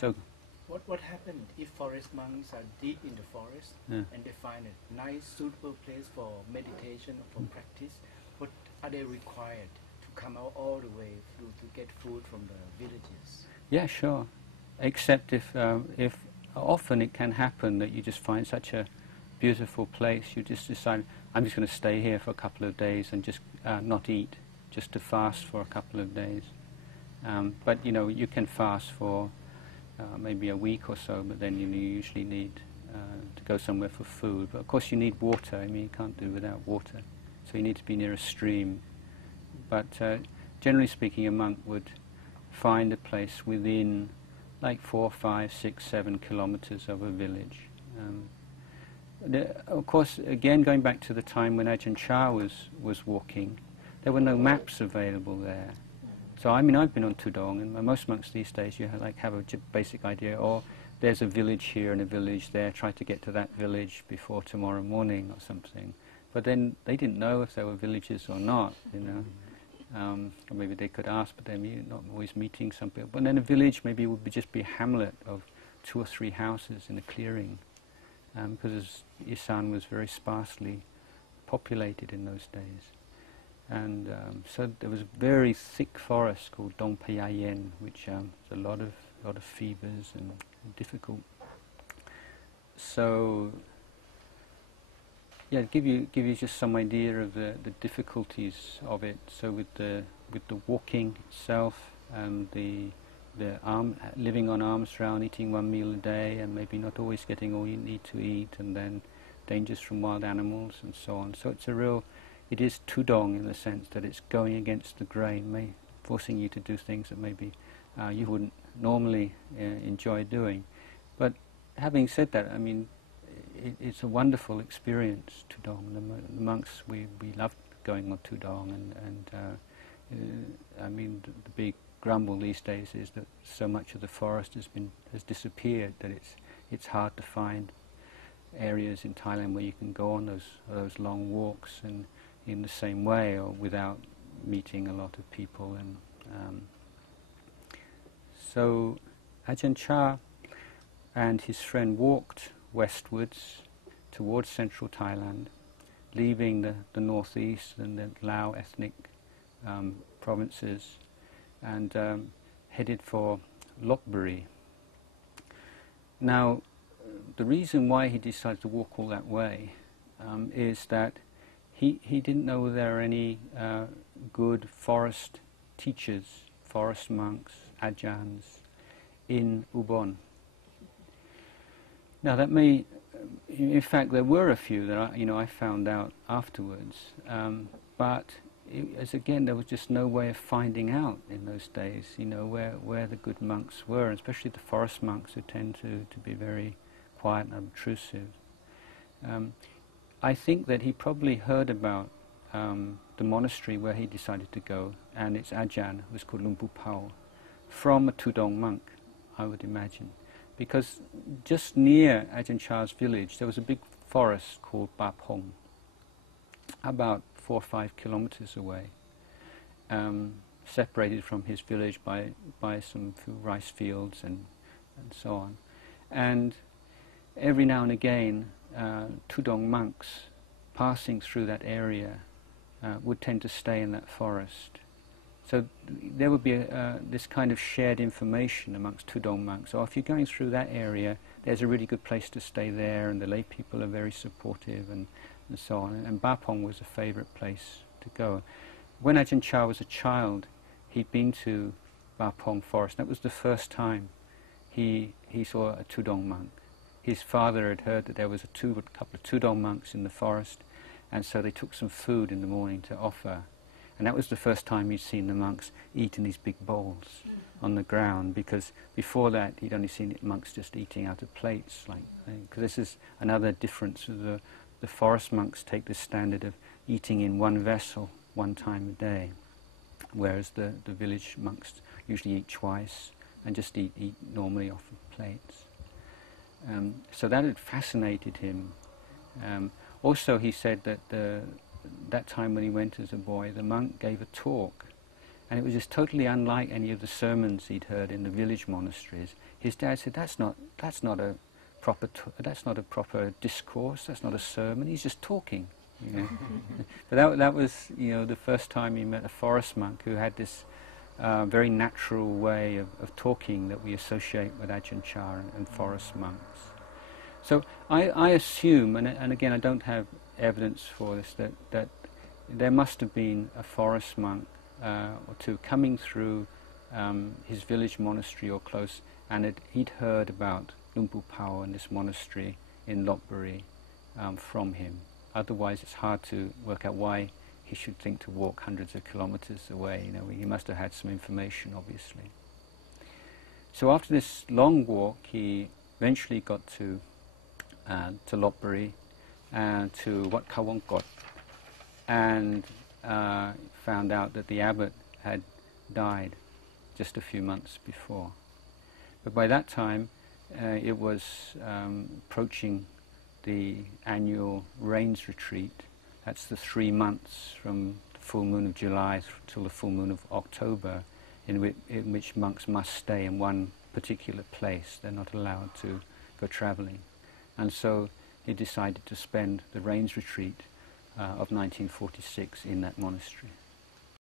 So what happened if forest monks are deep in the forest and they find a nice suitable place for meditation or for practice? What are they required to come out all the way to get food from the villages? yeah, sure. Except if often it can happen that you just find such a beautiful place, you just decide, I'm just going to stay here for a couple of days and just not eat, just to fast for a couple of days. But you know, you can fast for maybe a week or so, but then you usually need to go somewhere for food. But of course you need water. I mean, you can't do without water. So you need to be near a stream. But generally speaking, a monk would find a place within like 4, 5, 6, 7 kilometers of a village. Of course, again, going back to the time when Ajahn Chah was walking, there were no maps available there. So I mean, I've been on Tudong, and most monks these days, you have a basic idea, or there's a village here and a village there, try to get to that village before tomorrow morning or something. But then they didn't know if there were villages or not, you know. Or maybe they could ask, but they're not always meeting some people. But then a village maybe would just be a hamlet of 2 or 3 houses in a clearing, because Isan was very sparsely populated in those days. And so there was a very thick forest called Dong Payayen, which has a lot of fevers and difficult. So yeah, give you just some idea of the difficulties of it. So with the walking itself and the living on alms round, eating 1 meal a day, and maybe not always getting all you need to eat, and then dangers from wild animals and so on. So it is tudong in the sense that it's going against the grain, forcing you to do things that maybe you wouldn't normally enjoy doing. But having said that, I mean, it's a wonderful experience, tudong. The monks, we loved going on tudong, and I mean, the big grumble these days is that so much of the forest has disappeared that it's hard to find areas in Thailand where you can go on those long walks and in the same way, or without meeting a lot of people. And so Ajahn Chah and his friend walked westwards towards central Thailand, leaving the northeast and the Lao ethnic provinces, and headed for Lopburi. Now, the reason why he decided to walk all that way is that he didn't know there are any good forest teachers, forest monks, ajahns in Ubon. Now that may, in fact, there were a few that I found out afterwards, but again, there was just no way of finding out in those days, where the good monks were, especially the forest monks who tend to be very quiet and obtrusive. I think that he probably heard about the monastery where he decided to go, and its Ajahn was called Ajahn Pow, from a Tudong monk, I would imagine. Because just near Ajahn Chah's village there was a big forest called Ba Pong, about 4 or 5 kilometers away, separated from his village by some few rice fields and so on. And every now and again Tudong monks passing through that area would tend to stay in that forest. So there would be this kind of shared information amongst Tudong monks. So if you're going through that area, there's a really good place to stay there, and the lay people are very supportive, and so on. And Ba Pong was a favourite place to go. When Ajahn Chah was a child, he'd been to Ba Pong forest. That was the first time he saw a Tudong monk. His father had heard that there was a couple of Tudong monks in the forest, and so they took some food in the morning to offer. And that was the first time he'd seen the monks eat in these big bowls on the ground, because before that he'd only seen monks just eating out of plates. Because this is another difference. The forest monks take the standard of eating in one vessel, one time a day, whereas the village monks usually eat twice and just eat normally off of plates. So that had fascinated him. Also, he said that that time when he went as a boy, the monk gave a talk, and it was just totally unlike any of the sermons he'd heard in the village monasteries. his dad said, that's not a proper discourse. That's not a sermon. He's just talking. You know? But that was, you know, the first time he met a forest monk who had this very natural way of talking that we associate with Ajahn Chah and forest monks. So I assume, and again I don't have evidence for this, that there must have been a forest monk or two coming through his village monastery or close, and he'd heard about Ajahn Pow and this monastery in Lopburi from him. Otherwise it's hard to work out why he should think to walk hundreds of kilometers away. You know, he must have had some information, obviously. So after this long walk, he eventually got to Lopburi and to Wat Kawangkot, and found out that the abbot had died just a few months before. But by that time, it was approaching the annual rains retreat. That's the 3 months from the full moon of July till the full moon of October, in which monks must stay in one particular place. They're not allowed to go travelling. And so he decided to spend the rains retreat of 1946 in that monastery.